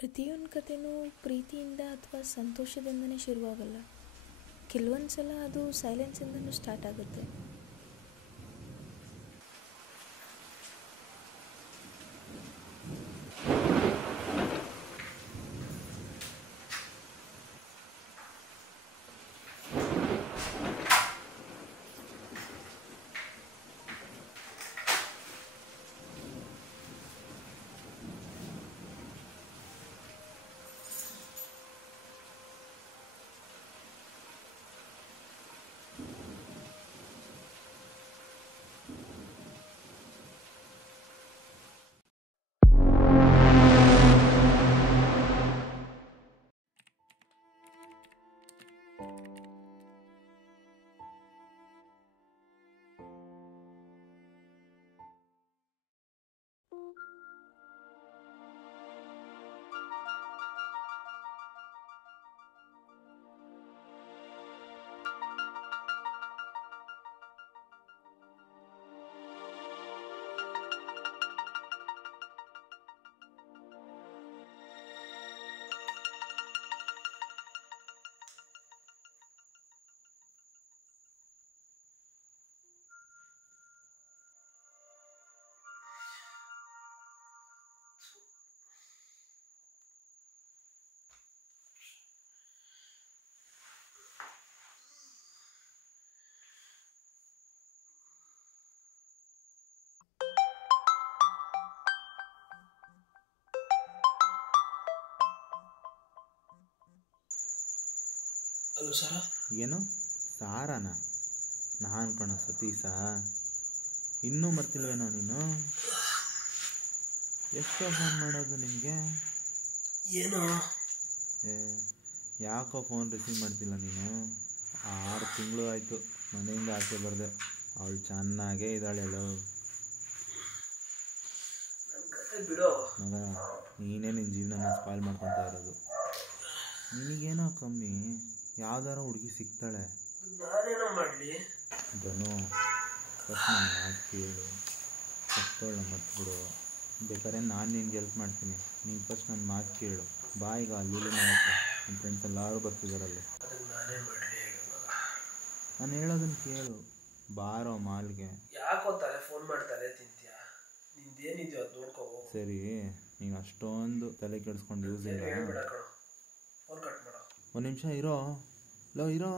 ಪ್ರತಿಯೊಂದು ಕಥೆನೂ ಪ್ರೀತಿಯಿಂದ ಅಥವಾ ಸಂತೋಷದಿಂದನೇ ಶುರುವಾಗಲ್ಲ. ಕೆಲವೊಂದು ಸಲ ಅದು ಸೈಲೆನ್ಸಿಂದನೂ ಸ್ಟಾರ್ಟ್ ಆಗುತ್ತೆ. Hello sir. ಏನು ಸಾರನಾ? ನಾನು ಕಣ ಸತೀಶ. ಇನ್ನೂ ಮರ್ತಿಲ್ವೇನೋ ನೀನು? ಎಷ್ಟೋ ಫೋನ್ ಮಾಡೋದು ನಿನಗೆ? ಏನೋ ಯಾಕೋ ಫೋನ್ ರಿಸೀವ್ ಮಾಡ್ತಿಲ್ಲ ನೀನು? 6 ತಿಂಗಳು ಆಯಿತು ಮನೆಯಿಂದ ಆಚೆ ಬರದೆ. ಅವಳು ಚೆನ್ನಾಗೇ ಇದ್ದಾಳೆಲ್ಲೋ. ಬಿಡೋ ಮಗ, ನೀನೇ ನಿನ್ನ ಜೀವನನ ಸ್ಪಾಯ್ಲ್ ಮಾಡ್ಕೊತಾ ಇರೋದು. ನಿನಗೇನೋ ಕಮ್ಮಿ, ಯಾವ್ದಾರ ಹುಡುಗಿ ಸಿಗ್ತಾಳೆ. ನಾನೇನೋ ಮಾಡಲಿ? ಧನು, ಫಸ್ಟ್ ನನ್ನ ಮಾತು ಕೇಳು. ಫಸ್ಟವಳನ್ನ ಮರ್ತ್ಬಿಡು. ಬೇಕಾದ್ರೆ ನಾನು ನಿನ್ಗೆ ಹೆಲ್ಪ್ ಮಾಡ್ತೀನಿ. ನೀನು ಫಸ್ಟ್ ನನ್ನ ಮಾತು ಕೇಳು. ಬಾಯಿಗ ಅಲ್ಲೂ ಮಾಡಕ್ಕೆ ನನ್ನ ಫ್ರೆಂಡ್ಸ್ ಎಲ್ಲರೂ ಬರ್ತಿದ್ದಾರಲ್ಲಿ. ನಾನು ಹೇಳೋದನ್ನು ಕೇಳು. ಬಾರೋ ಮಾಲ್ಗೆ. ಯಾಕೋ ತಲೆ ಫೋನ್ ಮಾಡ್ತಾರೆ ತಿಂತೀಯ? ನಿಂದೇನಿದೆಯೋ ಅದು ನೋಡ್ಕೋ. ಸರಿ, ನೀನು ಅಷ್ಟೊಂದು ತಲೆ ಕೆಡಿಸ್ಕೊಂಡು ಯೂಸ್ ಇಲ್ಲ. ಫೋನ್ ಕಟ್ ಮಾಡೋ. ಒಂದು ನಿಮಿಷ ಇರೋ. ಇರೋ.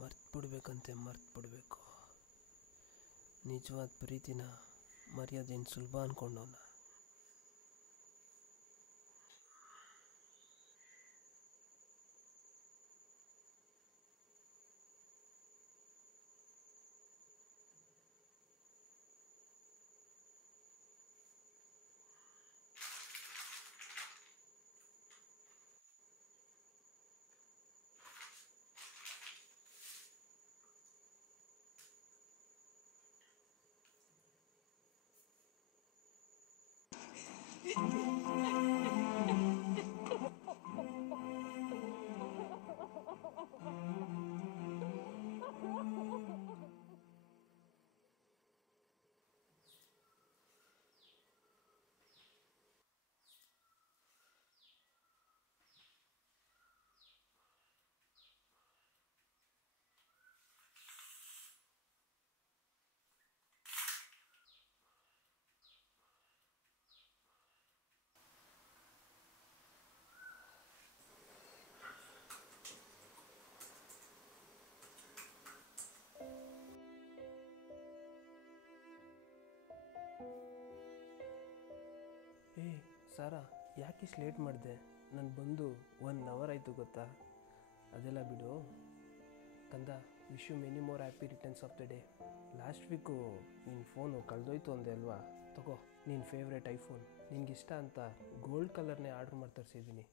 ಮರ್ತ್ಬಿಡ್ಬೇಕಂತೆ ಮರ್ತ್ಬಿಡ್ಬೇಕು. ನಿಜವಾದ ಪ್ರೀತಿನ ಮರ್ಯಾದೇನು ಸುಲಭ ಅಂದ್ಕೊಂಡವನ. ಸಾರಾ, ಯಾಕೆ ಇಷ್ಟು ಲೇಟ್ ಮಾಡಿದೆ? ನಾನು ಬಂದು 1 ಅವರ್ ಆಯಿತು ಗೊತ್ತಾ? ಅದೆಲ್ಲ ಬಿಡು ಕಂದ. Wish you many more happy returns of the day. Last week ನಿನ್ನ ಫೋನು ಕಳೆದೋಯ್ತು ಅಂದೆ ಅಲ್ವಾ? ತಗೋ ನಿನ್ನ ಫೇವ್ರೇಟ್ ಐಫೋನ್. ನಿನಗಿಷ್ಟ ಅಂತ ಗೋಲ್ಡ್ ಕಲರ್ನೇ ಆರ್ಡ್ರ್ ಮಾಡಿ ತರಿಸಿದ್ದೀನಿ.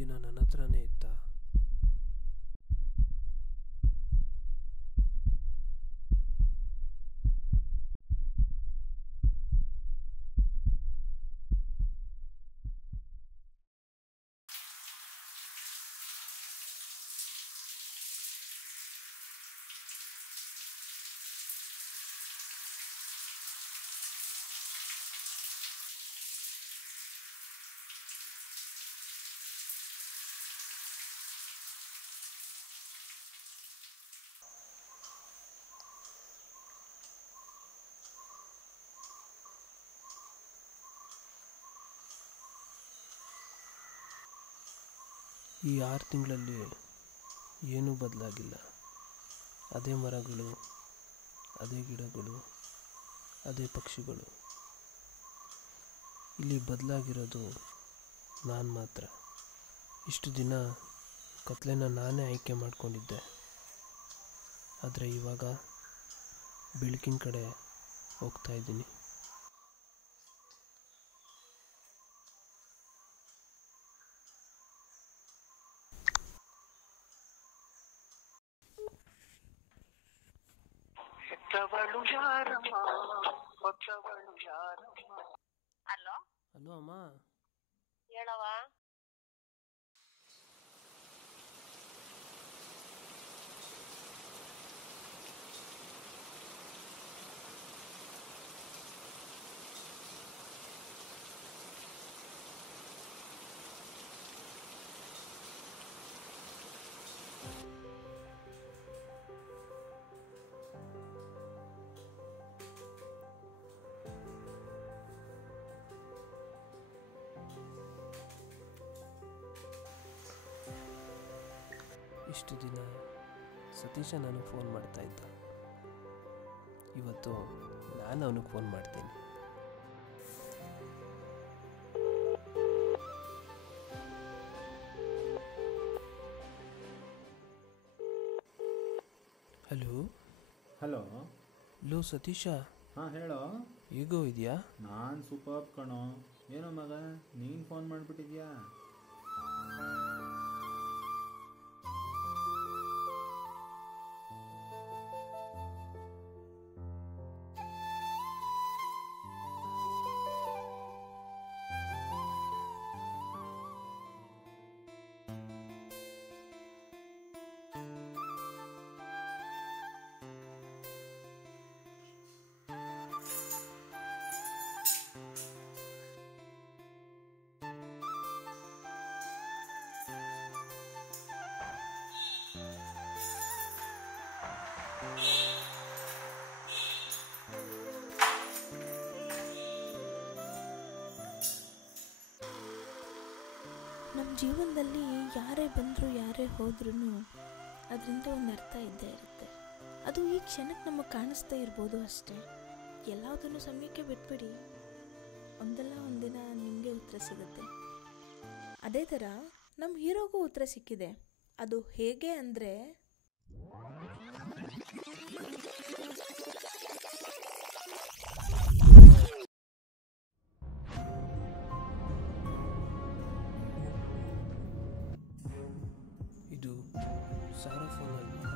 ದಿನ ನನ್ನ ಹತ್ರನೇ ಇತ್ತಾ? ಈ 6 ತಿಂಗಳಲ್ಲಿ ಏನೂ ಬದಲಾಗಿಲ್ಲ. ಅದೇ ಮರಗಳು, ಅದೇ ಗಿಡಗಳು, ಅದೇ ಪಕ್ಷಿಗಳು. ಇಲ್ಲಿ ಬದಲಾಗಿರೋದು ನಾನು ಮಾತ್ರ. ಇಷ್ಟು ದಿನ ಕತ್ಲೆನ ನಾನೇ ಆಯ್ಕೆ ಮಾಡ್ಕೊಂಡಿದ್ದೆ. ಆದರೆ ಇವಾಗ ಬೆಳಕಿನ ಕಡೆ ಹೋಗ್ತಾ ಇದ್ದೀನಿ. ಹಲೋ ಹಲೋ ಅಮ್ಮ. ಹೇಳವ. ಇಷ್ಟು ದಿನ ಸತೀಶ ನನಗೆ ಫೋನ್ ಮಾಡ್ತಾ ಇದ್ದ. ಇವತ್ತು ನಾನು ಅವನಿಗೆ ಫೋನ್ ಮಾಡ್ತೀನಿ. ಹಲೋ. ಹಲೋ. ಲೋ ಸತೀಶ. ಹಾಂ ಹೇಳೋ. ಹೇಗೋ ಇದೆಯಾ? ನಾನು ಸೂಪರ್ ಕಣೋ. ಏನೋ ಮಗ ನೀನು ಫೋನ್ ಮಾಡಿಬಿಟ್ಟಿದ್ಯಾ? ನಮ್ಮ ಜೀವನದಲ್ಲಿ ಯಾರೇ ಬಂದರೂ ಯಾರೇ ಹೋದ್ರೂ ಅದರಿಂದ ಒಂದು ಅರ್ಥ ಇದ್ದೇ ಇರುತ್ತೆ. ಅದು ಈ ಕ್ಷಣಕ್ಕೆ ನಮಗೆ ಕಾಣಿಸ್ತಾ ಇರ್ಬೋದು ಅಷ್ಟೇ. ಎಲ್ಲದನ್ನು ಸಮಯಕ್ಕೆ ಬಿಟ್ಬಿಡಿ, ಒಂದಲ್ಲ ಒಂದಿನ ನಿಮಗೆ ಉತ್ತರ ಸಿಗುತ್ತೆ. ಅದೇ ಥರ ನಮ್ಮ ಹೀರೋಗೂ ಉತ್ತರ ಸಿಕ್ಕಿದೆ. ಅದು ಹೇಗೆ ಅಂದರೆ, ಇದು ಸಾರಾ ಫೋನ್ ಅಲ್ವಾ?